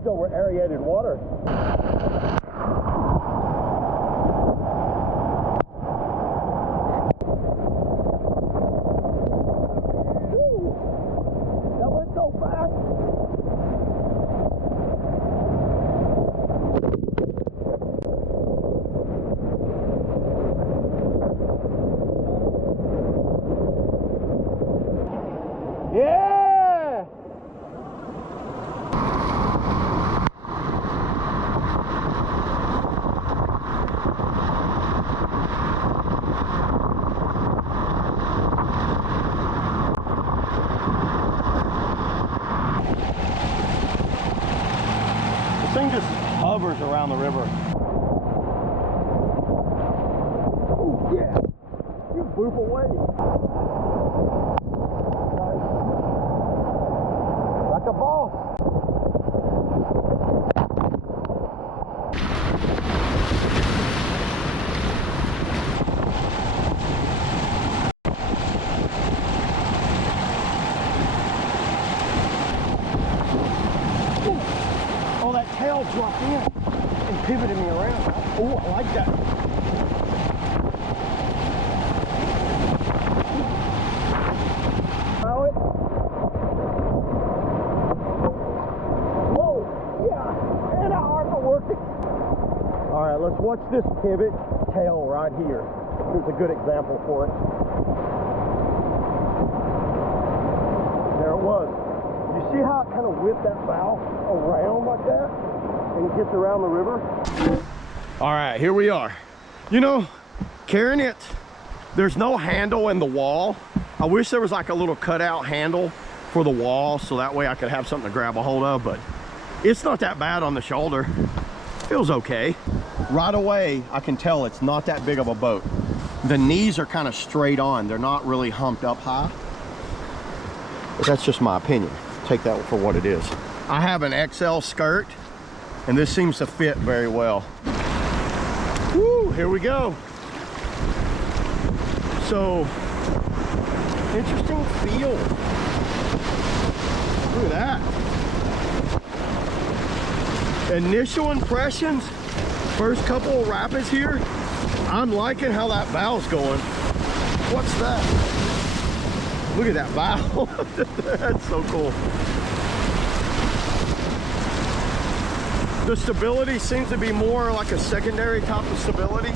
slides over aerated water. Woo! That went so fast. Yeah! This thing just hovers around the river. Oh yeah! You boop away. Like a boss. Oh, that tail dropped in and pivoted me around. Oh, I like that. Throw it. Whoa, yeah, and our arm working. All right, let's watch this pivot tail right here. Here's a good example for it. There it was. You see how it kind of whipped that bow around like that and gets around the river? All right, here we are. You know, carrying it, there's no handle in the wall. I wish there was like a little cutout handle for the wall so that way I could have something to grab a hold of, but it's not that bad on the shoulder. Feels okay. Right away, I can tell it's not that big of a boat. The knees are kind of straight on. They're not really humped up high. But that's just my opinion. Take that for what it is. I have an XL skirt and this seems to fit very well. Woo, here we go. So, interesting feel. Look at that. Initial impressions, first couple of rapids here, I'm liking how that bow's going. What's that? Look at that bow. That's so cool. The stability seems to be more like a secondary type of stability.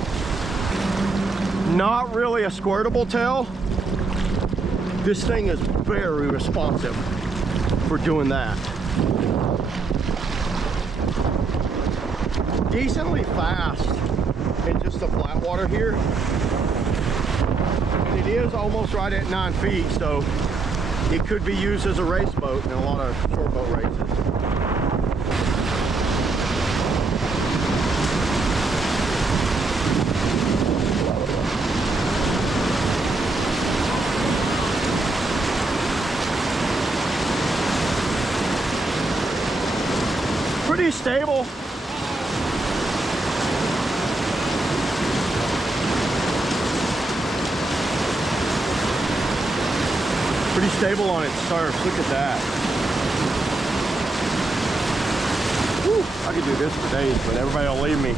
Not really a squirtable tail. This thing is very responsive for doing that. Decently fast in just the flat water here. It is almost right at 9 feet, so it could be used as a race boat in a lot of short boat races. Pretty stable. Pretty stable on its surf. Look at that. Whew, I could do this for days, but everybody will leave me.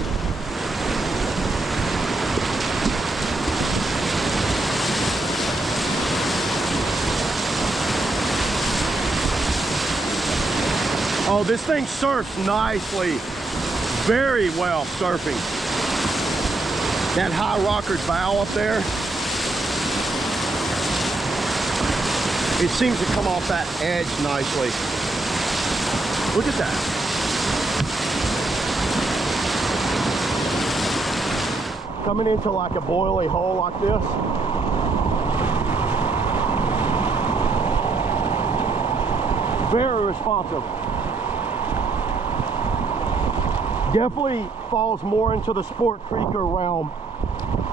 Oh, this thing surfs nicely. Very well surfing. That high rockered bow up there. It seems to come off that edge nicely. Look at that. Coming into like a boily hole like this. Very responsive. Definitely falls more into the sport creeker realm.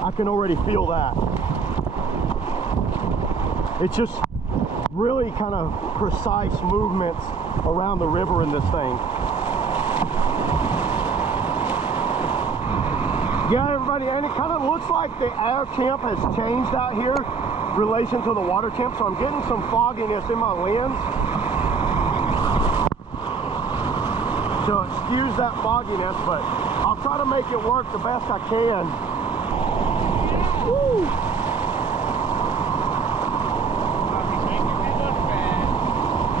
I can already feel that. It's just really kind of precise movements around the river in this thing. Yeah, everybody, and it kind of looks like the air temp has changed out here in relation to the water temp, so I'm getting some fogginess in my lens. So it skews that fogginess, but I'll try to make it work the best I can. Woo!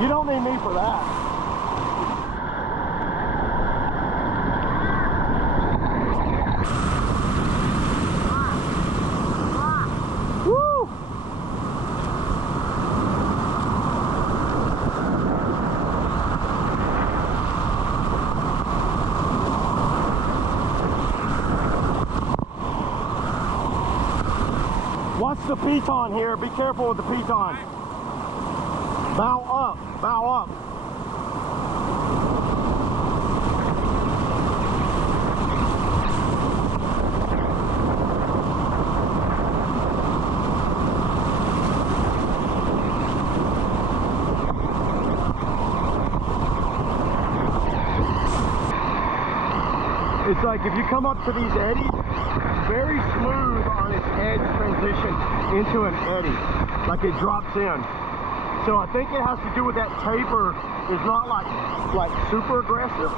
You don't need me for that. Woo! Watch the piton here. Be careful with the piton. Bow up. Bow up. It's like if you come up to these eddies, very smooth on its edge transition into an eddy, like it drops in. So I think it has to do with that taper is not like super aggressive,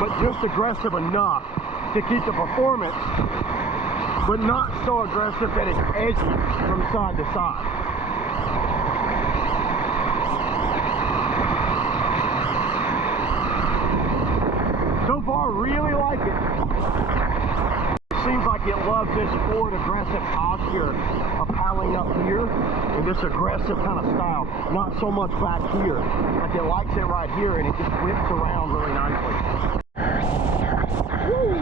but just aggressive enough to keep the performance, but not so aggressive that it's edgy from side to side. So far, really like it. Seems like it loves this forward aggressive posture of paddling up here in this aggressive kind of style, not so much back here. Like it likes it right here and it just whips around really nicely. Woo!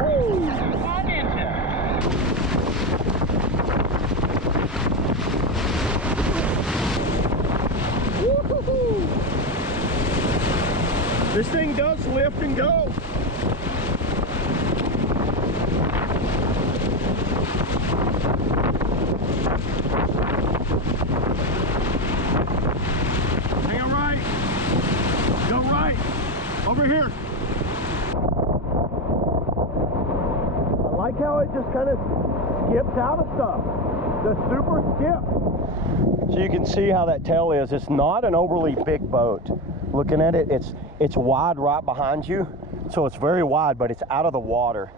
Woo! Woo-hoo-hoo! This thing does lift and go. Hang on right. Go right. Over here. I like how it just kind of skips out of stuff. The super skip. So you can see how that tail is. It's not an overly big boat. Looking at it, it's wide right behind you. So it's very wide, but it's out of the water.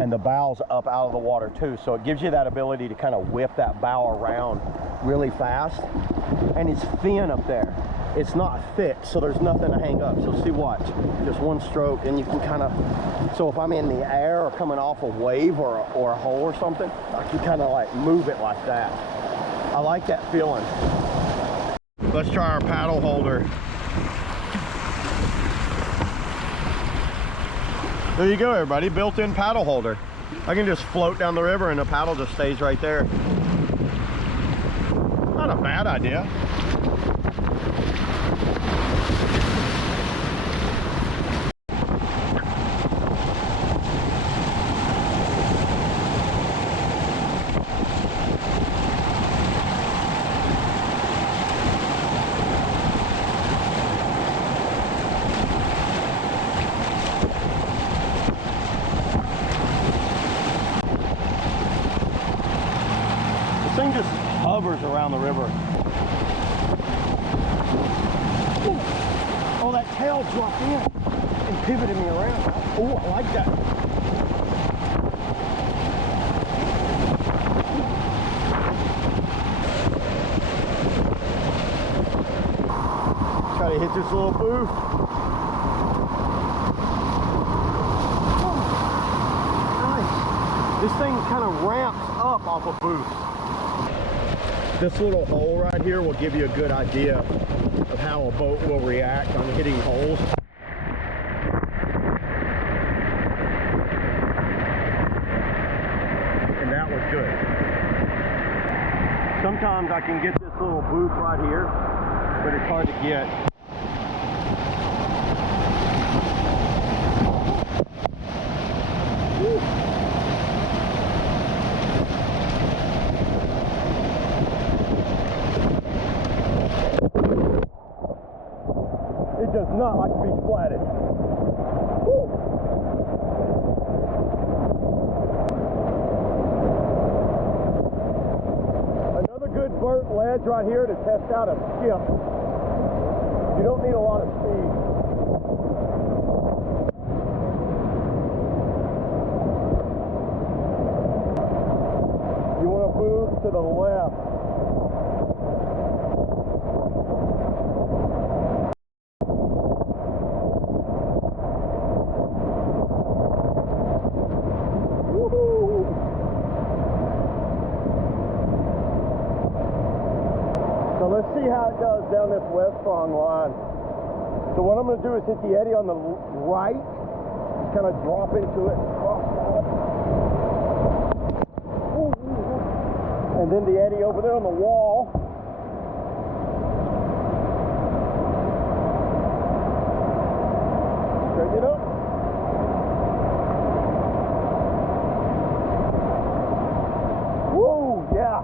And the bow's up out of the water too. So it gives you that ability to kind of whip that bow around really fast. And it's thin up there. It's not thick, so there's nothing to hang up. So see, watch, just one stroke and you can kind of, so if I'm in the air or coming off a wave or a hole or something, I can kind of like move it like that. I like that feeling. Let's try our paddle holder. There you go, everybody, built-in paddle holder. I can just float down the river and the paddle just stays right there. Not a bad idea. Thing just hovers around the river. Ooh. Oh, that tail dropped in and pivoted me around. Oh, I like that. Try to hit this little booth. Oh, nice. This thing kind of ramps up off a boost. This little hole right here will give you a good idea of how a boat will react on hitting holes. And that was good. Sometimes I can get this little booth right here, but it's hard to get. Woo. It does not like to be splatted. Woo. Another good vert ledge right here to test out a skip. You don't need a lot of speed. You want to move to the left. So let's see how it does down this west prong line. So what I'm going to do is hit the eddy on the right, just kind of drop into it, and then the eddy over there on the wall. Straighten it up. Whoa, yeah.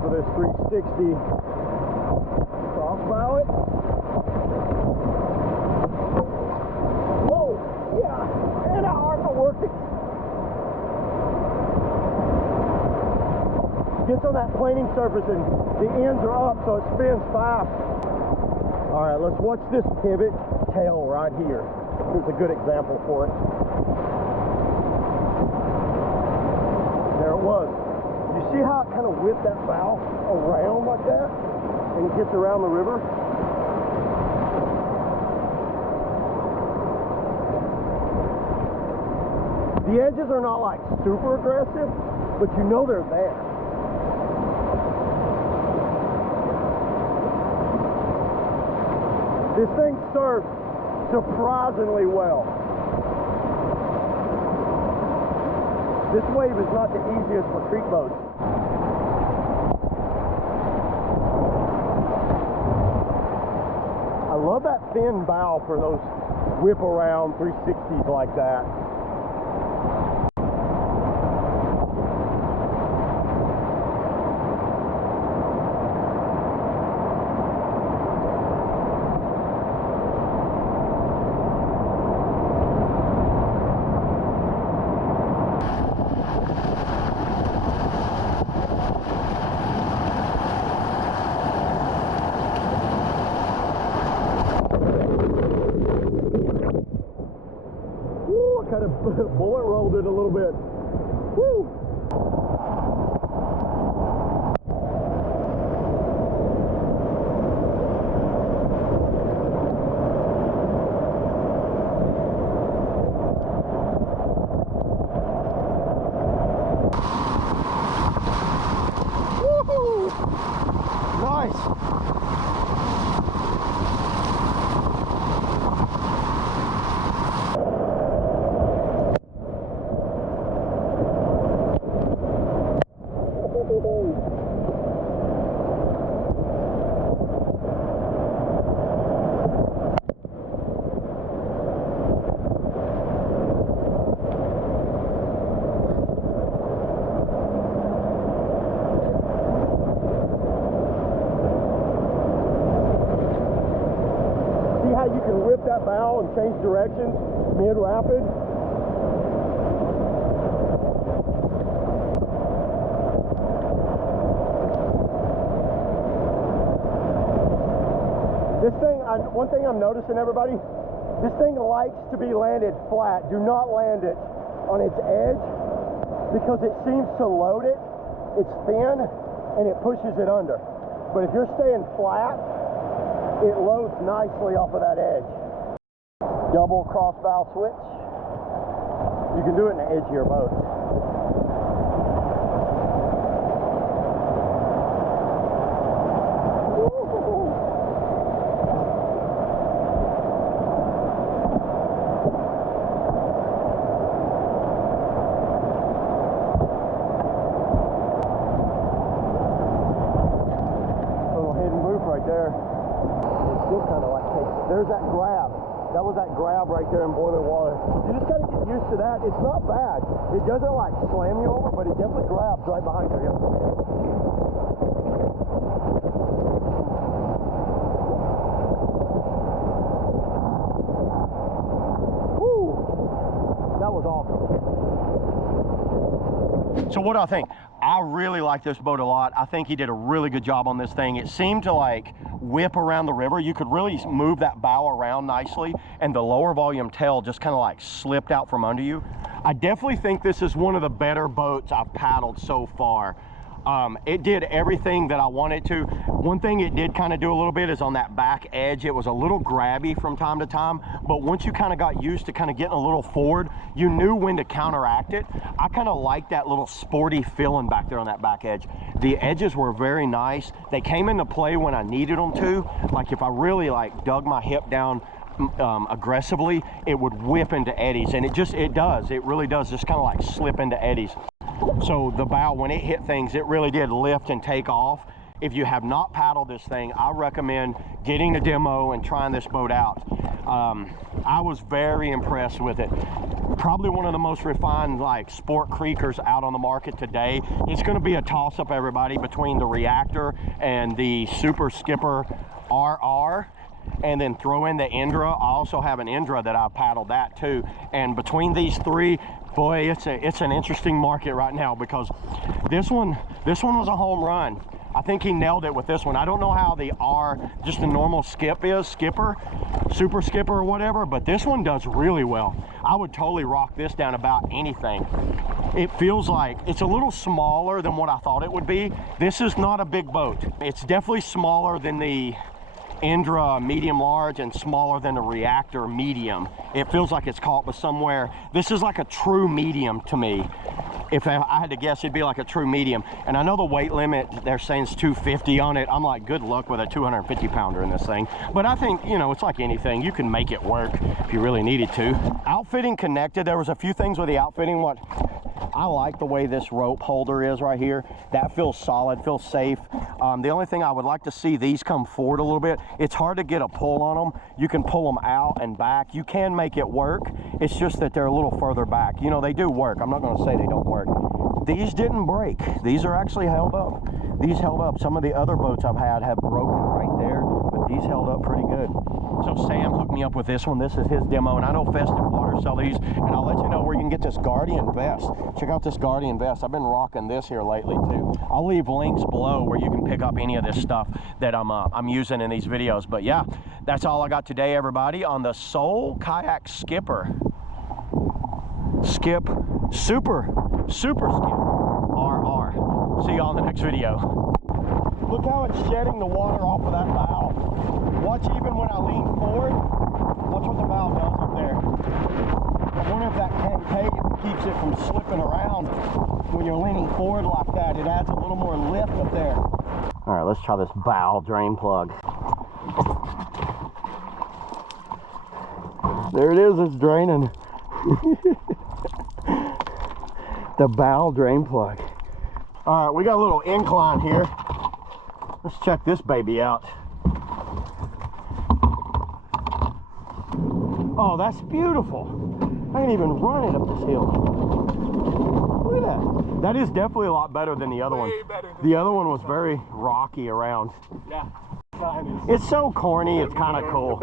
For this 360 crossbow it. Whoa, yeah, and how hard to work it. Gets on that planing surface and the ends are up, so it spins fast. All right, let's watch this pivot tail right here. Here's a good example for it. There it was. You see how it kind of whipped that bow around like that and gets around the river? The edges are not like super aggressive, but you know they're there. This thing serves surprisingly well. This wave is not the easiest for creek boats. I love that thin bow for those whip around 360s like that. Kind of bullet rolled it a little bit. Woo! Woohoo! Nice! How you can whip that bow and change directions mid-rapid. This thing, one thing I'm noticing, everybody, this thing likes to be landed flat. Do not land it on its edge because it seems to load it. It's thin and it pushes it under. But if you're staying flat, it loads nicely off of that edge. Double cross bow switch. You can do it in the edgier boats. Little hidden loop right there. Still kind of like takes, there's that grab. That was that grab right there in boiling water. You just gotta get used to that. It's not bad. It doesn't like slam you over, but it definitely grabs right behind you. Woo! That was awesome. So what do I think? I really like this boat a lot. I think he did a really good job on this thing. It seemed to like whip around the river. You could really move that bow around nicely, and the lower volume tail just kind of like slipped out from under you. I definitely think this is one of the better boats I've paddled so far. It did everything that I wanted to. One thing it did kind of do a little bit is on that back edge, it was a little grabby from time to time, but once you kind of got used to kind of getting a little forward, you knew when to counteract it. I kind of like that little sporty feeling back there on that back edge. The edges were very nice. They came into play when I needed them to. Like if I really like dug my hip down aggressively, it would whip into eddies, and it really does just kind of like slip into eddies. So the bow, when it hit things, it really did lift and take off. If you have not paddled this thing, I recommend getting the demo and trying this boat out. I was very impressed with it. Probably one of the most refined like sport creekers out on the market today. It's going to be a toss-up, everybody, between the Reactor and the SuperSkipRR. And then throw in the Indra. I also have an Indra that I paddled that too. And between these three, boy, it's an interesting market right now, because this one was a home run. I think he nailed it with this one. I don't know how the just the normal skip is, skipper, super skipper or whatever, but this one does really well. I would totally rock this down about anything. It feels like it's a little smaller than what I thought it would be. This is not a big boat. It's definitely smaller than the Indra medium large and smaller than the Reactor medium. It feels like it's caught with somewhere. This is like a true medium to me. If I had to guess, it'd be like a true medium. And I know the weight limit, they're saying is 250 on it. I'm like, good luck with a 250 pounder in this thing. But I think, you know, it's like anything. You can make it work if you really needed to. Outfitting connected. There was a few things with the outfitting. What I like the way this rope holder is right here. That feels solid, feels safe. The only thing I would like to see these come forward a little bit. It's hard to get a pull on them. You can pull them out and back. You can make it work. It's just that they're a little further back. You know, they do work. I'm not going to say they don't work. These didn't break. These are actually held up. These held up. Some of the other boats I've had have broken right there, but these held up pretty good. So Sam hooked me up with this one. This is his demo, and I know Festive Water sell these, and I'll let you know where you can get this Guardian vest. Check out this Guardian vest. I've been rocking this here lately too. I'll leave links below where you can pick up any of this stuff that I'm using in these videos. But yeah, that's all I got today, everybody, on the Soul Kayak Skipper. SuperSkipRR. See you all in the next video. Look how it's shedding the water off of that bow. Watch, even when I lean forward, watch what the bow does up there. I wonder if that concave keeps it from slipping around when you're leaning forward like that. It adds a little more lift up there. All right, let's try this bow drain plug. There it is, it's draining. The bow drain plug. All right, we got a little incline here. Let's check this baby out. Oh, that's beautiful. I ain't even run it up this hill. Look at that. That is definitely a lot better than the other one. The other one was very rocky around. Yeah. It's so corny, it's kind of cool.